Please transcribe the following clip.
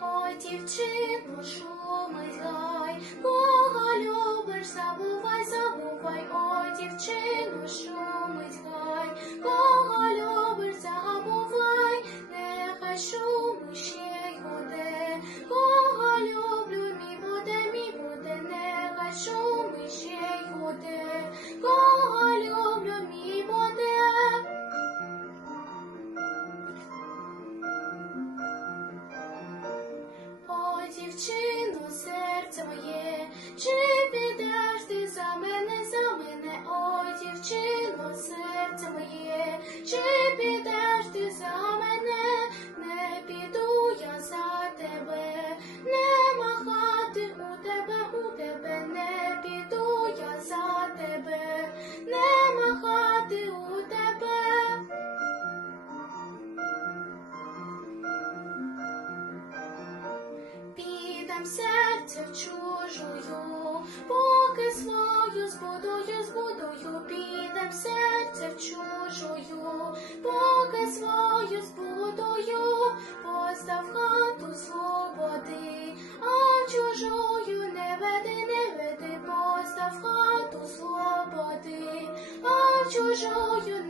Ой, дівчино, шумить гай, кого любиш, забувай, забувай, ой, дівчино, шумить серце моє, чи підеш ти за мене, не піду я за тебе, не махати у тебе, у тебе, не піду я за тебе, не махати у тебе. Підем серце в чужую, збудую, збудую, підем серце чужою, поки свою збудую, постав хату свободи, а чужою не веди, не веди, постав хату свободи, а чужою чужую